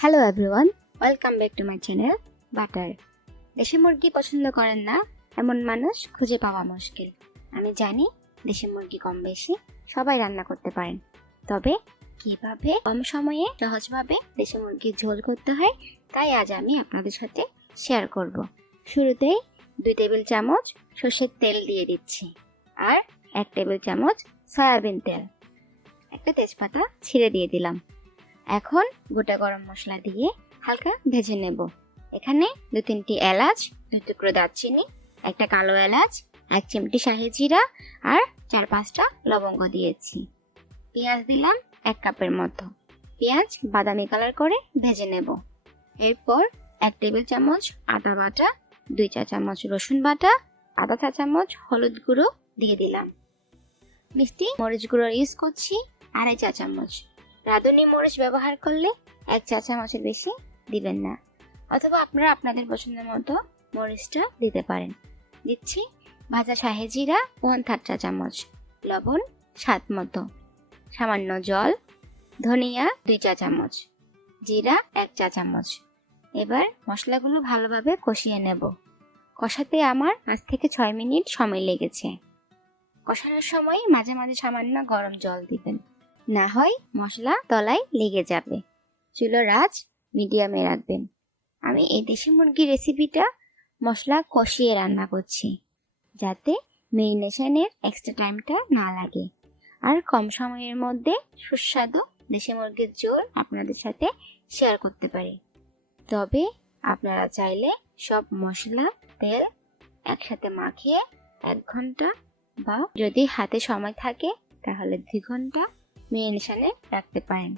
Hello everyone, welcome back to my channel butter. দেশি মুরগি পছন্দ করেন না এমন মানুষ খুঁজে পাওয়া মুশকিল। আমি জানি দেশি মুরগি কম বেশি সবাই রান্না করতে পারেন, তবে কিভাবে কম সময়ে সহজভাবে দেশি মুরগির ঝোল করতে হয় তাই আজ আমি আপনাদের সাথে শেয়ার করব। শুরুতেই 2 টেবিল চামচ সর্ষের তেল দিয়ে দিচ্ছি আর 1 টেবিল চামচ সয়াবিন তেল, একটা তেজপাতা ছিঁড়ে দিয়ে দিলাম। এখন গোটা গরম মশলা দিয়ে হালকা ভেজে নেব। এখানে 2-3টি এলাচ, 2 টুকরো দারচিনি, একটা কালো এলাচ, 1 চিমটি শাহি জিরা আর 4-5টা লবঙ্গ দিয়েছি। পেঁয়াজ দিলাম 1 কাপের মতো। পেঁয়াজ বাদামি কালার করে ভেজে নেব। এরপর 1 টেবিল চামচ আদা বাটা, 2 চা চামচ রসুন বাটা, আধা চা চামচ হলুদ গুঁড়ো দিয়ে দিলাম। মিষ্টি মরিচ গুঁড়ো ইউজ করছি 2.5 চা চামচ। রাঁধুনি মরিচ ব্যবহার করলে 1 চা চামচের বেশি দিবেন না, অথবা আপনারা আপনাদের পছন্দের মতো মরিচটা দিতে পারেন। দিচ্ছি ভাজা শাহি জিরা 1/3 চা চামচ, লবণ স্বাদ মতো, সামান্য জল, ধনিয়া 2 চা চামচ, জিরা 1 চা চামচ। এবার মশলাগুলো ভালোভাবে কষিয়ে নেব। কষাতে আমার 5 থেকে 6 মিনিট সময় লেগেছে। কষানোর সময় মাঝে মাঝে সামান্য গরম জল দিবেন, না হয় মশলা তলায় লেগে যাবে। চুলোর আঁচ মিডিয়ামে রাখবেন। আমি এই দেশি মুরগির রেসিপিটা মশলা কষিয়ে রান্না করছি, যাতে মেরিনেশনের এক্সট্রা টাইমটা না লাগে আর কম সময়ের মধ্যে সুস্বাদু দেশি মুরগির ঝোল আপনাদের সাথে শেয়ার করতে পারি। তবে আপনারা চাইলে সব মশলা তেল একসাথে মাখিয়ে 1 ঘন্টা বা যদি হাতে সময় থাকে তাহলে 2 ঘন্টা মেরিনেশনে রাখতে পারেন।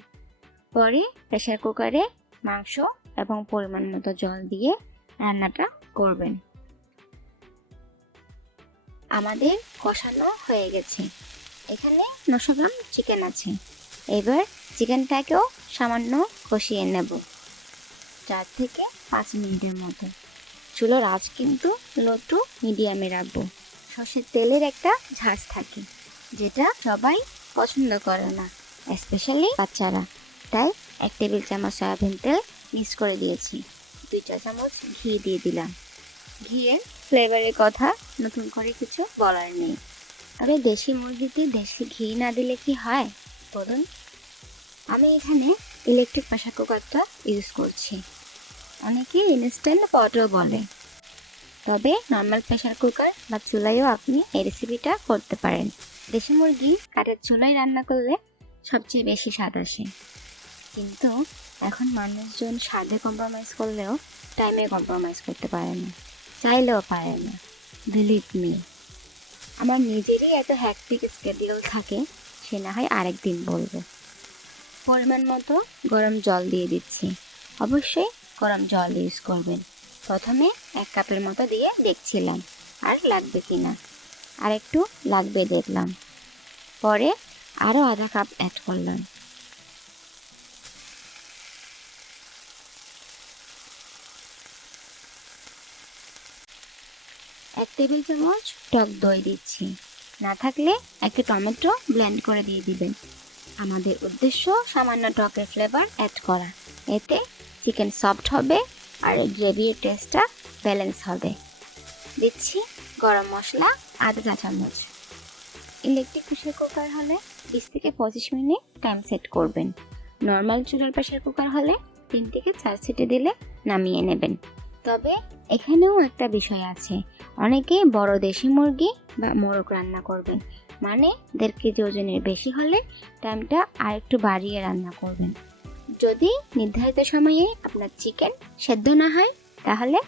পরে প্রেসার কুকারে মাংস এবং পরিমাণ মতো জল দিয়ে রান্নাটা করবেন। আমাদের কষানো হয়ে গেছে। এখানে 900 গ্রাম চিকেন আছে। এবার চিকেনটাকেও সামান্য কষিয়ে নেব 4 থেকে 5 মিনিটের মতো। চুলোর আঁচ কিন্তু লো টু মিডিয়ামে রাখবো। সর্ষের তেলের একটা ঝাঁজ থাকে, যেটা সবাই পছন্দ করে না, স্পেশালি বাচ্চারা। তাই 1 টেবিল চামচ সয়াবিন তেল মিক্স করে দিয়েছি। 2 চা চামচ ঘি দিয়ে দিলাম। ঘিয়ের ফ্লেভারের কথা নতুন করে কিছু বলার নেই, তবে দেশি মুরগিতে দেশি ঘি না দিলে কি হয় বলুন? আমি এখানে ইলেকট্রিক প্রেসার কুকারটা ইউজ করছি। অনেকে ইনস্ট্যান্ট পটও বলে, তবে নর্মাল প্রেসার কুকার বা চুলায়ও আপনি এই রেসিপিটা করতে পারেন। দেশি মুরগি কাঠের চুলায় রান্না করলে সবচেয়ে বেশি স্বাদ আসে, কিন্তু এখন মানুষজন স্বাদে কম্প্রোমাইজ করলেও টাইমে কম্প্রোমাইজ করতে পারে না, চাইলেও পারে না। বিলিভ মি, আমার নিজেরই এত হ্যাকটিক স্কেডিউল থাকে, সে না হয় আরেকদিন বলবো। পরিমাণ মতো গরম জল দিয়ে দিচ্ছি। অবশ্যই গরম জল ইউজ করবেন। প্রথমে 1 কাপের মতো দিয়ে দেখছিলাম আর লাগবে কিনা, আর একটু লাগবে দেখলাম, পরে আরও আধা কাপ অ্যাড করলাম। এক টেবিল চামচ টক দই দিচ্ছি। না থাকলে একটা টমেটো ব্লেন্ড করে দিয়ে দিবেন। আমাদের উদ্দেশ্য সামান্য টকের ফ্লেভার অ্যাড করা, এতে চিকেন সফট হবে আর গ্রেভির টেস্টটা ব্যালেন্স হবে। দিচ্ছি গরম মশলা আধা চা চামচ। ইলেকট্রিক প্রেসার কুকার হলে 20 থেকে 25 মিনিট টাইম সেট করবেন। নর্মাল চুলার প্রেসার কুকার হলে 3 থেকে 4 সিটি দিলে নামিয়ে নেবেন। তবে এখানেও একটা বিষয় আছে, অনেকেই বড় দেশি মুরগি বা মোরগ রান্না করবেন, মানে 1.5 কেজি ওজনের বেশি হলে টাইমটা আরেকটু বাড়িয়ে রান্না করবেন। যদি নির্ধারিত সময়ে আপনার চিকেন সেদ্ধ না হয় তাহলে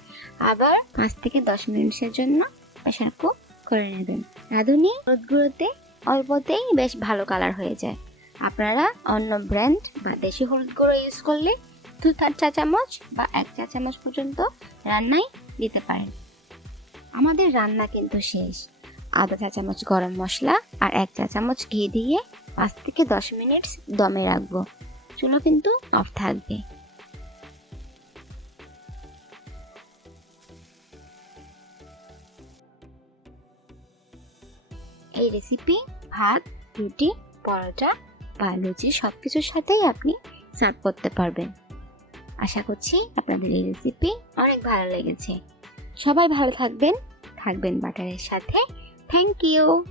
আবার 5 থেকে 10 মিনিটের জন্য প্রেসার কুক করে নেবেন। রাঁধুনি হলুদ গুঁড়োতে অল্পতেই বেশ ভালো কালার হয়ে যায়। আপনারা অন্য ব্র্যান্ড বা দেশি হলুদ গুঁড়ো ইউজ করলে 2/3 চা চামচ বা 1 চা চামচ পর্যন্ত রান্নায় দিতে পারেন। আমাদের রান্না কিন্তু শেষ। আধা চা চামচ গরম মশলা আর 1 চা চামচ ঘি দিয়ে 5 থেকে 10 মিনিট দমে রাখবো। চুলো কিন্তু অফ থাকবে। এই রেসিপি ভাত, রুটি, পরোটা বা লুচি সবকিছুর সাথেই আপনি সার্ভ করতে পারবেন। আশা করছি আপনাদের এই রেসিপি অনেক ভালো লেগেছে। সবাই ভালো থাকবেন বাটারের সাথে। Thank you.